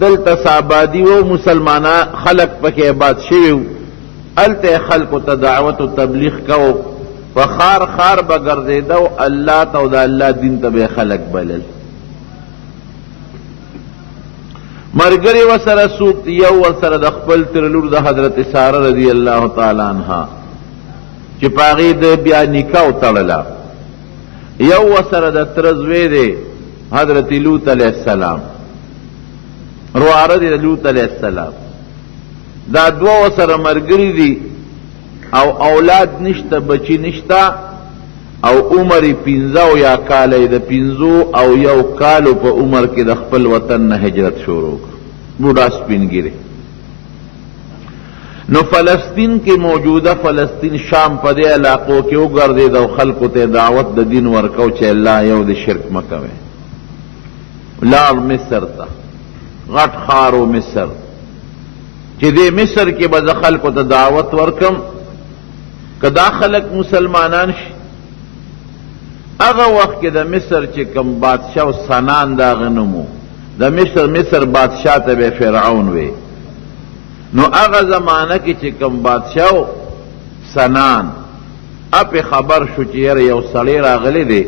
دلتا سابادی و مسلمانا خلق پکی عباد شویو التے خلق تا دعوت و تبلیغ کو فخار خار بگردیدو اللہ تا دا اللہ دین تا بے خلق بلل مرگری و سر سوک یو و سر دخپل ترلور دا حضرت سارہ رضی اللہ تعالی عنہ چی پاغی دا بیا نکاو تڑلا یو و سر دا ترزوی دے حضرت لوط علیہ السلام روارد دا لوط علیہ السلام دا دو و سر مرگری دی او اولاد نشتا بچی نشتا او عمر پینزاو یا کالی دا پینزو او یو کالو پا عمر کی دا خپل وطن نا ہجرت شروع بوڑا سپین گیرے نو فلسطین کی موجودہ فلسطین شام پا دے علاقوں کی اگر دے دا خلقو تے دعوت دا دین ورکو چے اللہ یو دے شرک مکوے لار مصر تا غٹ خارو مصر چی دے مصر کی بز خلقو تے دعوت ورکم کدا خلق مسلمانان شی اغا وقت کے دا مصر چی کم بادشاہ سنان دا غنمو دا مصر بادشاہ تا بے فرعون وے نو اغا زمانہ کی چی کم بادشاہ سنان اپ خبر شو چی یو سڑی راغلی دے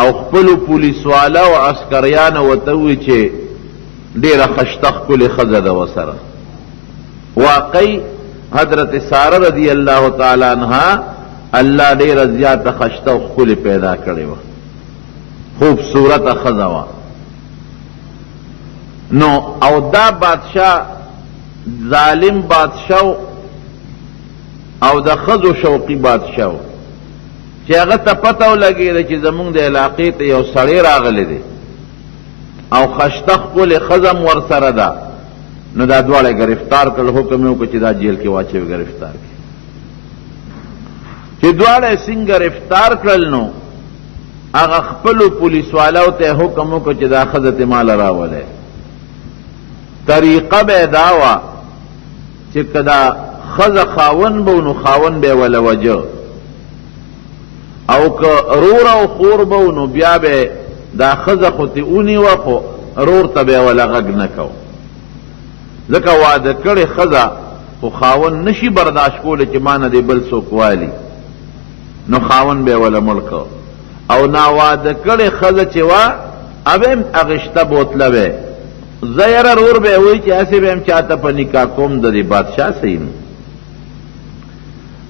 او خپلو پولیس والا و عسکریان و توی چی دیر خشتخ کل خزد و سر واقعی حضرت سارہ رضی اللہ تعالی عنہ اللہ دیر زیادت خشتخ کل پیدا کرے و خوبصورت خزوا نو او دا بادشاہ ظالم بادشاہ او دا خزو شوقی بادشاہ چی اگر تا پتاو لگی دا چی زمونگ دا علاقی تا یو سڑی راغلی دی او خشتخ کل خزم ور سر دا نو دا دوالے گرفتار کل حکمیو کو چی دا جیل کی واچے گرفتار کی چی دوالے سنگ گرفتار کل نو اگا خپلو پولیس والاو تے حکمو کو چی دا خزت مال راولے طریقہ بے داوا چی کدا خز خاون بو نو خاون بے ولا وجہ او که رور او خور بو نو بیا بے دا خز خوتی اونی وخو رور تا بے ولا غگ نکو لکه وعده کړي خزا خو خاون نشي برداشت کولی چې مانه دی بل څوک والی نو خاون به ولا ملک او نا وعده کړي خزا چې وا اویم اغشته بوتله به زیر رور به وی چې اسی به هم چاته په نکاح کوم د بادشاہ سین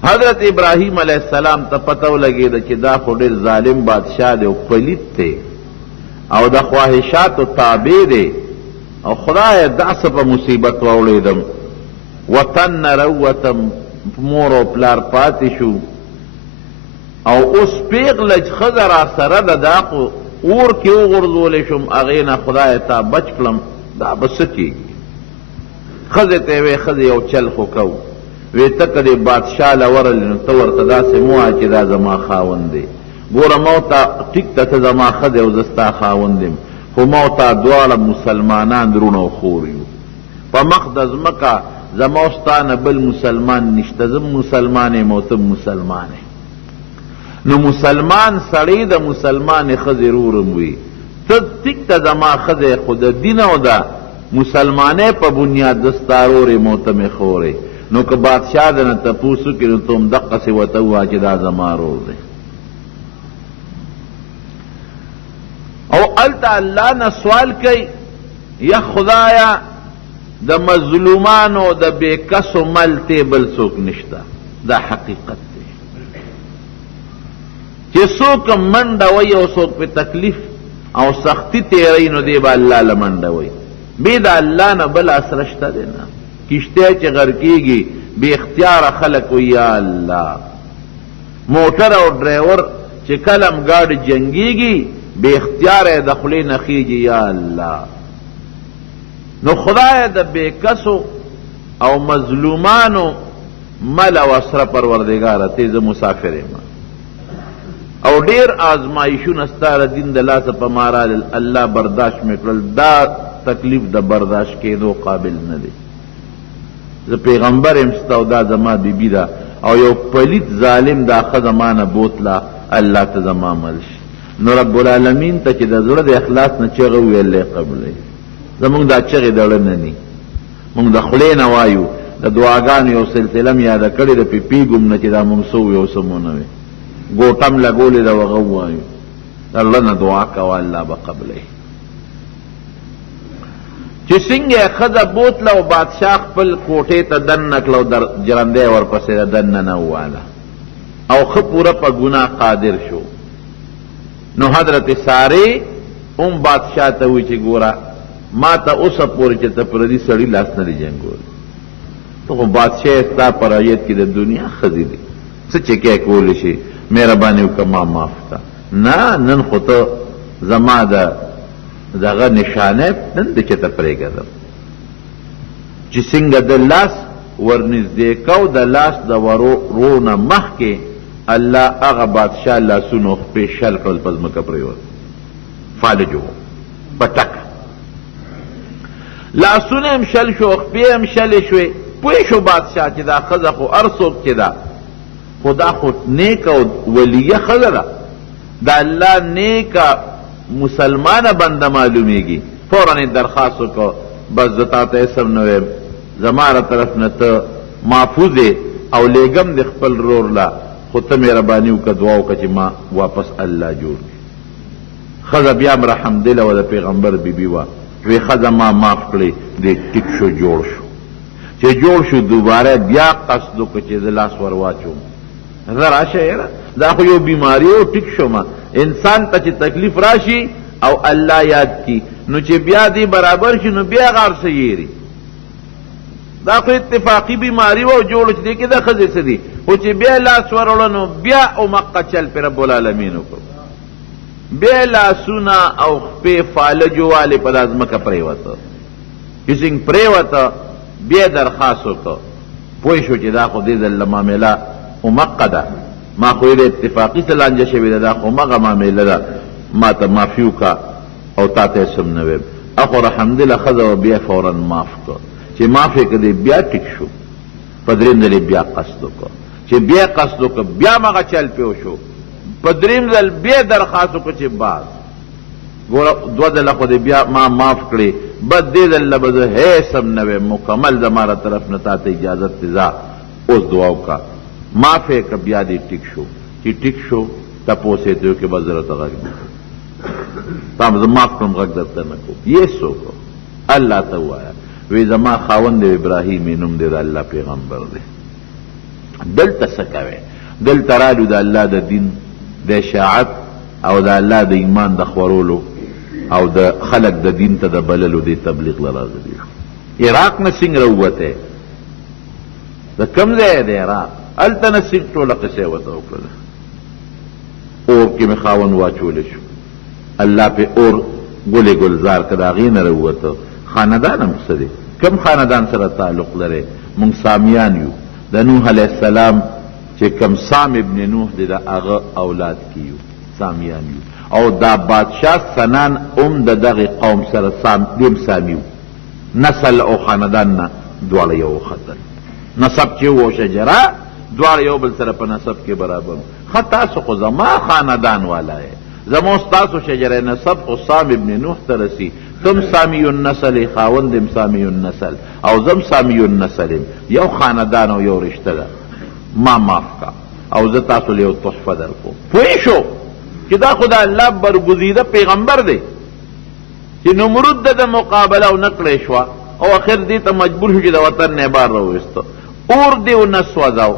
حضرت ابراہیم علیہ السلام ته پتو لګی د چې دا خو ډیر ظالم بادشاہ دی او پلیت دی او د خواهشات تابع دی او خدای داس په مصیبت واولیدم وطن روتم مور او پلار پاتې شو او اوس پیغلج خزر سره د داقو اور کې وغورځول شم اغینا خدای ته بچ کړم دا بس کیږي خزه ته وی خزه یو چل خو کو وی تکړه بادشاہ لورل نو تور تدا سه مو چې دا زما خاوند دی ګوره موتا ټیک ته زما خزه او زستا خاوند دی خو موتا دواړه مسلمانان درونو خوریو په مقدس مکه زموستانه بل مسلمان نشته زم مسلمانې موتم مسلمانې نو مسلمان سړی د مسلمان خزه رورم وی ته ټیک ته زما خزه خود دین او دا مسلمانې په بنیاد دستارورې موتم خورې نو که بادشاہ دنه تپوسو کې نو تم دقه سی وته وا چې دا زما رور دی او التا اللہ نے سوال کی یا خدایا دا مظلومانو دا بے کس و مل تیبل سوک نشتا دا حقیقت تے چی سوک منڈوئی او سوک پہ تکلیف او سختی تیرئی نو دے با اللہ لمنڈوئی بے دا اللہ نا بل اسرشتا دینا کشتے چی غرکی گی بے اختیار خلقو یا اللہ موٹر او ڈرائیور چی کلم گاڑ جنگی گی بے اختیار دخلی نخیجی یا اللہ نو خدای د بے کسو او مظلومانو مل او اسر پروردگار تیز مسافر ما او ډیر آزمائشون استار دین د لاس په مارا الله برداشت میکړل دا تکلیف د برداشت کېدو قابل نه دی ز پیغمبر امستو دا زما بیبی دا او یو پلیت ظالم دا خدمانه بوتلا الله ته زما ملش نو رب العالمین ته چې د زړه د اخلاص نه چغه ویلې قبلې زمونږ دا چغې دړه نه ني مونږ د خولې نه وایو د دعاګانو یو سلسله م یاده کړې ده پې پیږم نه چې دا مونږ څه وو یو څه مو نه وې ګوټم لګولې ده هغه ووایو د الله نه دعا کوه الله به قبلوي چې څنګه ښځه بوتله او بادشاه خپل کوټې ته دننه کړه او جرندی ورپسې د دننه نه وواله او ښه پوره په ګناه قادر شو نو حضرت سارې هم بادشاه ته وی چې ګوره ما ته اوسه پورې چې ته پردي سړي لاس نه دي جنګولی ته خو بادشاه ستا په رعیت کې د دنیا ښځې دي څه چې کې کولی شي مهرباني وکړه ما معاف کړه نه نن خو ته زما دغه نشانه نن د چې ته پرېږدم چې څنګه د لاس ورنږدې کو د لاس د ورونه مخکې الله هغه بادشاه لاسونو خپې شل کړل په ځمکه پرېوت فالجو په ټکه لاسونه هم شل شو خپې هم شلې شوې پوه شو بادشاه چې دا ښځه خو هر څوک چې ده خو دا خو نیک او ولیه ښځه ده د الله نیکه مسلمانه بنده معلومیږي فوراً درخواست وکړه بس زه تا ته اسم نه ویم زما له طرف نه ته محفوظې او لیږم د خپل رور له خو ته مهرباني وکړه دعا وکړه چې ما واپس الله جوړ کړي ښځه بیا هم رحمدله وه د پیغمبر بیبي وه وی ښځه ما معاف کړې دی ټیک شو جوړ شو چې جوړ شو دوباره بیا قصد وکړه چې زه لاس ور واچوم زه راشه یاره دا خو یو بیماري او ټیک شومه انسان ته چې تکلیف راشي او الله یاد کی نو چې بیا دی برابر شي نو بیا غار څه یېري دا خو اتفاقي بیماري و او جوړ چې دی کې د ښځې څه دي خو چې بیا لاس وروړه نو بیا اومقه چل پې رب العالمین وکړو بیا لاسونه او خپې فالجو والې په دا ځمکه پرېوته چې څنګه پرېوته بیا درخواست وکړه پوه شو چې دا خو دې ځل معامله اومقه ده ما خو یې اتفاقي څه لانجه شوې ده دا خو مغه معامله ده ما ته معافي وکړه او تا ته اسم نه ویم اخو الحمدلله ښځه و بیا فورا معاف کړه چې معاف یې کړې بیا ټیک شو په درېیم ځل بیا قصد وکړه چې بیا قصد وکړه بیا مغه چل پې وشو په درېیم ځل بیا درخواست وکړه چې باز ګوره دوه ځله خو دې بیا ما معاف کړې بس دې ځل به زه هیڅ هم نه ویم مکمل زما له طرف نه تا ته اجازت دی ځه اوس دعا وکړه معاف یې کړه بیا دې ټیک شو چې ټیک شو تپوس یې ته وکړې بس زه راته غږ نه کوم تا زه معاف کړم غږ درته نه کوم یې څوک الله ته ووایه وی زما خاوند ابراهیم یې نوم دی د الله پیغمبر دی دلته څه کوې دلته رالو د الله د دین د اشاعت او د الله د ایمان د خورولو او د خلق د دین ته د بللو د تبلیغ له راغلي عراق نه څنګه راووتی د کوم ځای د عراق هلته نه څنګه ټوله قصه ورته وکړله اور کې مې خاوند واچولی شو الله پې اور ګلې ګلزار که د هغې نه راووته خاندان هم څه دی کوم خاندان سره تعلق لري مونږ سامیان یو د نوح علیه السلام چې کم سام ابن نوح دی د هغه اولاد کې یو سامیان یو او دا بادشاه سنان د دغې قوم سره دیم سامی و نسل او خاندان نه دواړه یو وختل نسب چې و شجره دواړه یو بل سره په نسب کې برابر ښه تاسو خو زما خاندان والا یې زما ستاسو شجره نسب خو سام ابن نوح ته رسي تم سامی النسل خاوند ام سامی النسل او زم سامی النسل یو خاندان او یو رشته ده ما معاف کا او زه تاسو له یو تحفه درکوم پوه شو چې دا خو د الله برګزیده پیغمبر دی چې نمرود د مقابله او نکړې شوه او اخر دې ته مجبور شو چې د وطن نه بار راوویسته اور دې ونه سوځاو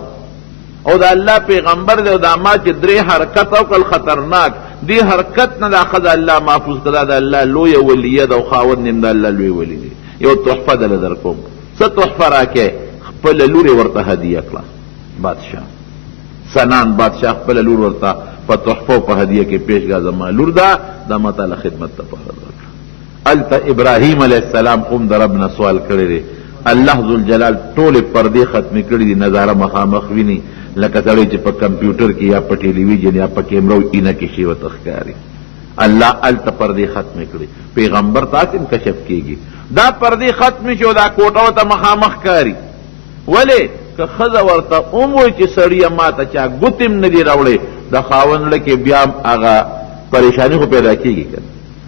او د الله پیغمبر دی او دا ما چې درې حرکت وکړل خطرناک دی حرکت نه دا ښځه الله محفوظ کړه د الله لویه ولیه ده او خاوند یې د الله لوی ولی دی یو تحفه دله در کوم څه تحفه راکې خپله لور یې ورته هدیه کړه بادشاه سنان بادشاه خپله لور ورته په تحفه او په هدیه کې پیش کړه زما لور ده دا ما تعالی خدمت دپاره درکړه هلته ابراهیم علیه السلام هم د رب نه سوال کړی دی الله ذوالجلال ټولې پردې ختمې کړي دي نظاره مخامخ ویني لکه سړی چې په کمپیوټر کې یا په ټیلیویژن یا په کیمرو اینه کې شي ورته ښکاري الله هلته پردې ختمې کړي پیغمبر تاسې هم کشف کېږي دا پردې ختمې شي او دا کوټه ورته مخامخ ښکاري ولې که ښځه ورته ووایي چې سړیه ما ته چا ګوتې هم نه دي راوړې د خاوند زړه کې بیا هم هغه پریشاني خو پیدا کېږي که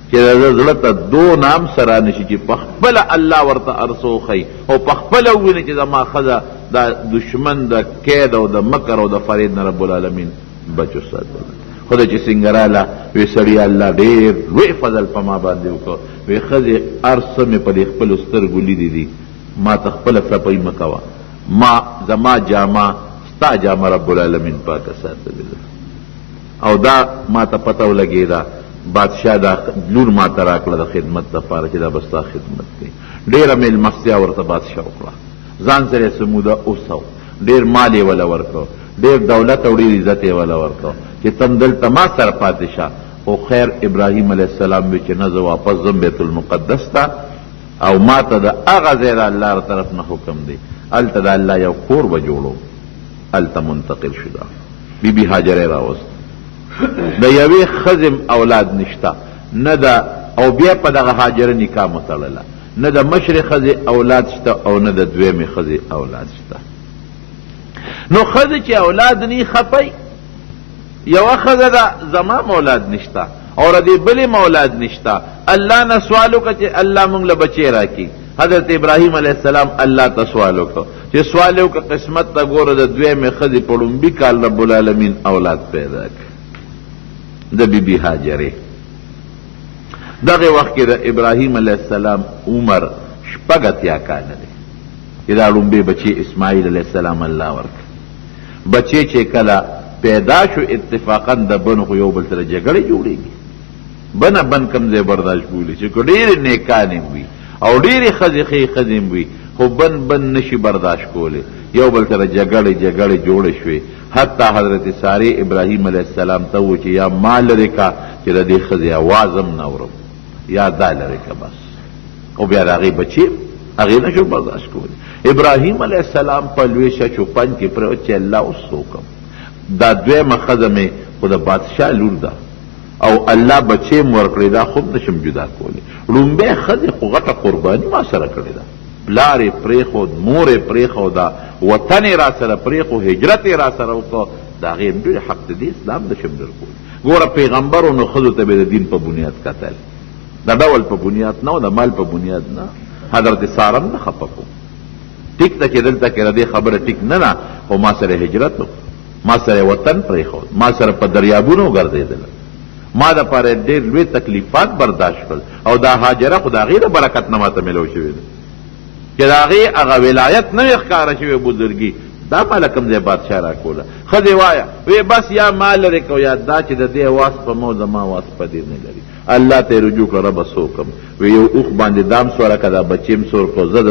چې چې د زړه ته دون هم سره نشي چې په خپله الله ورته ارسو ښیي او په خپله وویني چې زما ښځه دا دشمن د کید او د مکر او د فرید نه رب العالمین بچ وساتله. خدای چې څنګه راله وی سړي الله ډېر لوی فضل په ما باندې وکړو. وی ښځې هر څه مې په دې خپلو سترګو لیدي دي، ما ته خپله څپۍ مه کوه، ما زما جامه ستا جامه رب العالمین پاکه ساتلې ده. او دا ما ته پته ولګېده بادشاه دا لور ما ته راکړه د خدمت دپاره چې دا به ستا خدمت کوي. ډېره مېلمستیا ورته بادشاه وکړه، ځان سره یې سموده اوسو، ډېر مال یې وله ورکړو، ډېر دولت او ډېر عزت یې وله ورکړو چې تم دلته ما سره پاتې شه. خو خیر ابراهیم علیه السلام وی چې نه زه واپس ځم بیت المقدس ته او ما ته د هغه ځای د الله طرف نه حکم دی، هلته د الله یو کور به جوړو، هلته منتقل شو. دا بی بی هاجرې راوست، د یوې ښځې اولاد نشته نه ده، او بیا په دغه هاجره نکاح متړله، نه د مشرې ښځې اولاد شته او نه د دویمې ښځې اولاد شته. نو ښځې چې اولاد نی خپی، یوه ښځه ده زما اولاد نشته او د دې بلې اولاد نشته، الله نه سوال وکړه چې الله موږ له بچی راکړي. حضرت ابراهیم علیه السلام الله ته سوال وکړه چې سوال یې وکړه قسمت ته ګوره د دویمې ښځې په لومبي کال رب العالمین اولاد پیدا کړ د بی بی هاجرې. دغه وخت کې د ابراهیم علیه السلام عمر 80 کاله دی چې دا لومبی بچی اسماعیل علیه السلام الله ورکړ. بچی چې کله پیدا شو اتفاقا د بن خو یو بل سره جګړې جوړېږي، بنه بن کم ځای برداشت بولي چې که ډېرې نیکانې وي او ډېرې ښځې ښې ښځې وي خو بن نشي برداشت کولی، یو بل سره جګړې جوړې شوې. حتی حضرت سارې ابراهیم علیه السلام ته و چې یا ما لرې کا چې د دې ښځې اواز هم نه اورم، یا دا لرې کا بس. او بیا د هغې بچي هغې نه شو برداشت کولی. ابراهیم علیه السلام په لوی شچوپن کې پرېوت چې الله اوس څه وکړم، دا دویمه ښځه مې خو د بادشاه لور ده او الله بچی م ورکړی، دا خوب نشم جدا کولی. لومبۍ ښځې خو غټه قرباني ما سره کړې ده، پلار یې پرېښود، مور یې پرېښوده، وطن یې را سره پرېښو، هجرت یې را سره وکړو، د هغې هم ډېر حق د دې اسلام نشم درکولی. ګوره پیغمبرو نو ښځو ته به د دین په بنیاد کتل، د ډول په بنیاد نه او د مال په بنیاد نه. حضرت ساره هم نه خفه کړو، ټیک ده چې دلته کې د دې خبره ټیک نه ده، خو ما سره هجرت وکړو، ما سره وطن پرېښود، ما سره په دریابونو ګرځېدله، ما دپاره ډېر لوی تکلیفات برداشت کړل. او دا هاجره خو د هغې د برکت نه ماته میلو شوې ده چې د هغې هغه ولایت نه وي ښکاره شوې بزرګي، دا ماله کوم ځای بادشاه راکوله. ښځې وایه وی بس یا ما لرې کو یا دا چې د دې واس په مو زما واس په دې نه لري. الله ته یې رجوع کړه ربه څه وکړم، وی یو اوښ باندې دام سوره که دا بچیم سور کو زه